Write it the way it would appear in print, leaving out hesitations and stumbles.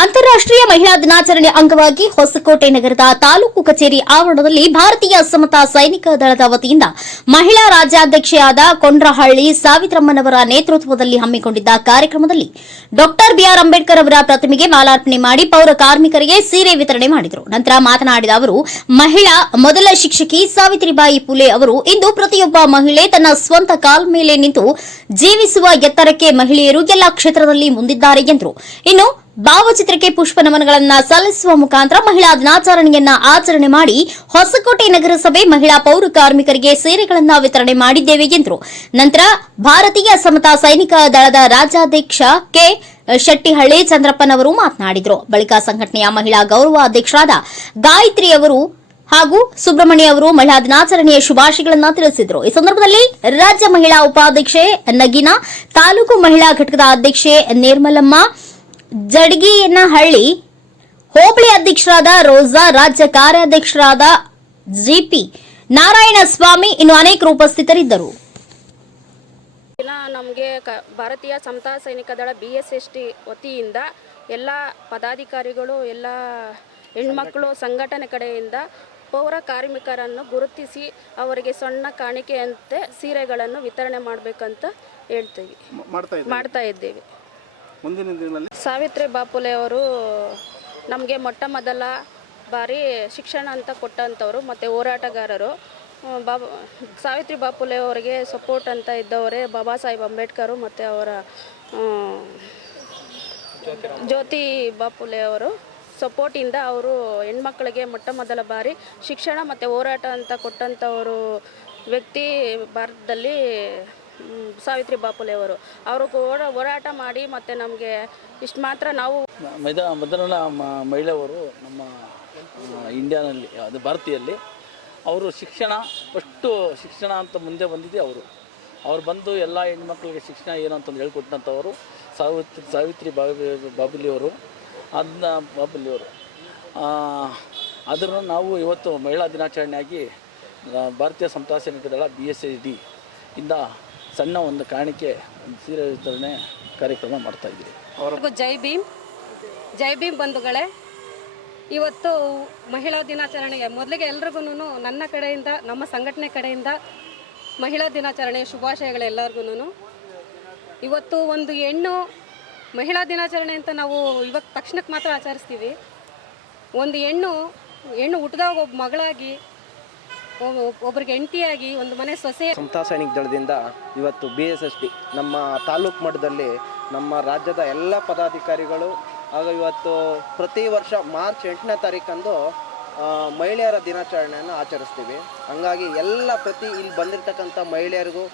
ಅಂತಾರಾಷ್ಟ್ರೀಯ ಮಹಿಳಾ ದಿನಾಚರಣೆ ಅಂಗವಾಗಿ ಹೊಸಕೋಟೆ ನಗರದ ತಾಲೂಕು ಕಚೇರಿ ಆವರಣದಲ್ಲಿ ಭಾರತೀಯ ಸಮತಾ ಸೈನಿಕ ದಳದ ವತಿಯಿಂದ ಮಹಿಳಾ ರಾಜ್ಯಾಧ್ಯಕ್ಷೆಯಾದ ಕೊಂಡ್ರಹಳ್ಳಿ ಸಾವಿತ್ರಮ್ಮನವರ ನೇತೃತ್ವದಲ್ಲಿ ಹಮ್ಮಿಕೊಂಡಿದ್ದ ಕಾರ್ಯಕ್ರಮದಲ್ಲಿ ಡಾ ಬಿಆರ್ ಅಂಬೇಡ್ಕರ್ ಅವರ ಪ್ರತಿಮೆಗೆ ಮಾಲಾರ್ಪಣೆ ಮಾಡಿ ಪೌರ ಕಾರ್ಮಿಕರಿಗೆ ಸೀರೆ ವಿತರಣೆ ಮಾಡಿದರು. ನಂತರ ಮಾತನಾಡಿದ ಅವರು, ಮಹಿಳಾ ಮೊದಲ ಶಿಕ್ಷಕಿ ಸಾವಿತ್ರಿಬಾಯಿ ಫುಲೆ ಅವರು ಇಂದು ಪ್ರತಿಯೊಬ್ಬ ಮಹಿಳೆ ತನ್ನ ಸ್ವಂತ ಕಾಲ ಮೇಲೆ ನಿಂತು ಜೀವಿಸುವ ಎತ್ತರಕ್ಕೆ ಮಹಿಳೆಯರು ಎಲ್ಲಾ ಕ್ಷೇತ್ರದಲ್ಲಿ ಮುಂದಿದ್ದಾರೆ ಎಂದರು. ಇನ್ನು ಭಾವಚಿತ್ರಕ್ಕೆ ಪುಷ್ಪ ನಮನಗಳನ್ನು ಸಲ್ಲಿಸುವ ಮುಖಾಂತರ ಮಹಿಳಾ ದಿನಾಚರಣೆಯನ್ನ ಆಚರಣೆ ಮಾಡಿ ಹೊಸಕೋಟೆ ನಗರಸಭೆ ಮಹಿಳಾ ಪೌರ ಕಾರ್ಮಿಕರಿಗೆ ಸೀರೆಗಳನ್ನು ವಿತರಣೆ ಮಾಡಿದ್ದೇವೆ ಎಂದರು. ನಂತರ ಭಾರತೀಯ ಸಮತಾ ಸೈನಿಕ ದಳದ ರಾಜ್ಯಾಧ್ಯಕ್ಷ ಕೆ ಶೆಟ್ಟಿಹಳ್ಳಿ ಚಂದ್ರಪ್ಪನವರು ಮಾತನಾಡಿದರು. ಬಳಿಕ ಸಂಘಟನೆಯ ಮಹಿಳಾ ಗೌರವ ಅಧ್ಯಕ್ಷರಾದ ಗಾಯತ್ರಿ ಅವರು ಹಾಗೂ ಸುಬ್ರಹ್ಮಣ್ಯ ಅವರು ಮಹಿಳಾ ದಿನಾಚರಣೆಯ ಶುಭಾಶಯಗಳನ್ನು ತಿಳಿಸಿದರು. ಈ ಸಂದರ್ಭದಲ್ಲಿ ರಾಜ್ಯ ಮಹಿಳಾ ಉಪಾಧ್ಯಕ್ಷೆ ನಗೀನಾ, ತಾಲೂಕು ಮಹಿಳಾ ಘಟಕದ ಅಧ್ಯಕ್ಷೆ ನಿರ್ಮಲಮ್ಮ, ಜಡಗಿನಹಳ್ಳಿ ಹೋಬಳಿ ಅಧ್ಯಕ್ಷರಾದ ರೋಜಾ, ರಾಜ್ಯ ಕಾರ್ಯಾಧ್ಯಕ್ಷರಾದ ಜಿಪಿ ನಾರಾಯಣಸ್ವಾಮಿ ಇನ್ನು ಅನೇಕರು ಉಪಸ್ಥಿತರಿದ್ದರು. ನಮಗೆ ಭಾರತೀಯ ಸಮತಾ ಸೈನಿಕ ದಳ BSST ವತಿಯಿಂದ ಎಲ್ಲ ಪದಾಧಿಕಾರಿಗಳು, ಎಲ್ಲ ಹೆಣ್ಮಕ್ಳು ಸಂಘಟನೆ ಕಡೆಯಿಂದ ಪೌರ ಕಾರ್ಮಿಕರನ್ನು ಗುರುತಿಸಿ ಅವರಿಗೆ ಸಣ್ಣ ಕಾಣಿಕೆಯಂತೆ ಸೀರೆಗಳನ್ನು ವಿತರಣೆ ಮಾಡಬೇಕಂತ ಹೇಳ್ತೀವಿ, ಮಾಡ್ತಾ ಇದ್ದೇವೆ. ಮುಂದಿನ ದಿನಗಳಲ್ಲಿ ಸಾವಿತ್ರಿಬಾಯಿ ಫುಲೆ ಅವರು ನಮಗೆ ಮೊಟ್ಟ ಮೊದಲ ಬಾರಿ ಶಿಕ್ಷಣ ಅಂತ ಕೊಟ್ಟಂಥವ್ರು ಮತ್ತು ಹೋರಾಟಗಾರರು. ಸಾವಿತ್ರಿಬಾಯಿ ಫುಲೆ ಅವರಿಗೆ ಸಪೋರ್ಟ್ ಅಂತ ಇದ್ದವರೇ ಬಾಬಾ ಸಾಹೇಬ್ ಅಂಬೇಡ್ಕರ್ ಮತ್ತು ಅವರ ಜ್ಯೋತಿಬಾ ಫುಲೆ ಅವರು ಸಪೋರ್ಟಿಂದ ಅವರು ಹೆಣ್ಮಕ್ಳಿಗೆ ಮೊಟ್ಟ ಮೊದಲ ಬಾರಿ ಶಿಕ್ಷಣ ಮತ್ತು ಹೋರಾಟ ಅಂತ ಕೊಟ್ಟಂಥವರು ವ್ಯಕ್ತಿ ಭಾರತದಲ್ಲಿ ಸಾವಿತ್ರಿಬಾಯಿ ಫುಲೆ ಅವರು ಹೋರಾಟ ಮಾಡಿ ಮತ್ತು ನಮಗೆ ಇಷ್ಟು ಮಾತ್ರ ನಾವು ಮೊದಲ ಮಹಿಳೆಯವರು ನಮ್ಮ ಇಂಡಿಯಾನಲ್ಲಿ, ಅದು ಭಾರತೀಯಲ್ಲಿ ಅವರು ಫಸ್ಟು ಶಿಕ್ಷಣ ಅಂತ ಮುಂದೆ ಬಂದಿದ್ದೆ ಅವ್ರು ಬಂದು ಎಲ್ಲ ಹೆಣ್ಮಕ್ಳಿಗೆ ಶಿಕ್ಷಣ ಏನು ಅಂತಂದು ಹೇಳ್ಕೊಟ್ಟಂಥವರು ಸಾವಿತ್ರಿಬಾಯಿ ಬಾಬುಲಿಯವರು. ಅದನ್ನು ನಾವು ಇವತ್ತು ಮಹಿಳಾ ದಿನಾಚರಣೆಯಾಗಿ ಭಾರತೀಯ ಸಮತಾ ಸೈನಿಕ ದಳ BSSD ಇಂದ ಸಣ್ಣ ಒಂದು ಕಾಣಿಕೆ ಸೀರೆ ವಿತರಣೆ ಕಾರ್ಯಕ್ರಮ ಮಾಡ್ತಾಯಿದ್ದೀವಿ. ಅವ್ರಿಗೂ ಜೈ ಭೀಮ್ ಬಂಧುಗಳೇ, ಇವತ್ತು ಮಹಿಳಾ ದಿನಾಚರಣೆಗೆ ಮೊದಲಿಗೆ ಎಲ್ರಿಗೂ ನನ್ನ ಕಡೆಯಿಂದ, ನಮ್ಮ ಸಂಘಟನೆ ಕಡೆಯಿಂದ ಮಹಿಳಾ ದಿನಾಚರಣೆಯ ಶುಭಾಶಯಗಳು ಎಲ್ಲರಿಗೂ. ಇವತ್ತು ಒಂದು ಹೆಣ್ಣು ಮಹಿಳಾ ದಿನಾಚರಣೆ ಅಂತ ನಾವು ಇವಾಗ ತಕ್ಷಣಕ್ಕೆ ಮಾತ್ರ ಆಚರಿಸ್ತೀವಿ. ಒಂದು ಹೆಣ್ಣು ಹುಟ್ಟಿದಾಗ ಒಬ್ಬ ಮಗಳಾಗಿ, ಒಬ್ಬರಿಗೆ ಹೆಂಡತಿಯಾಗಿ, ಒಂದು ಮನೆ ಸೊಸೆ. ಸಮತಾ ಸೈನಿಕ ದಳದಿಂದ ಇವತ್ತು BSSD ನಮ್ಮ ತಾಲೂಕು ಮಟ್ಟದಲ್ಲಿ ನಮ್ಮ ರಾಜ್ಯದ ಎಲ್ಲ ಪದಾಧಿಕಾರಿಗಳು ಹಾಗೂ ಇವತ್ತು ಪ್ರತಿ ವರ್ಷ ಮಾರ್ಚ್ 8ನೇ ತಾರೀಕಂದು ಮಹಿಳೆಯರ ದಿನಾಚರಣೆಯನ್ನು ಆಚರಿಸ್ತೀವಿ. ಹಂಗಾಗಿ ಎಲ್ಲ ಇಲ್ಲಿ ಬಂದಿರತಕ್ಕಂಥ ಮಹಿಳೆಯರಿಗೂ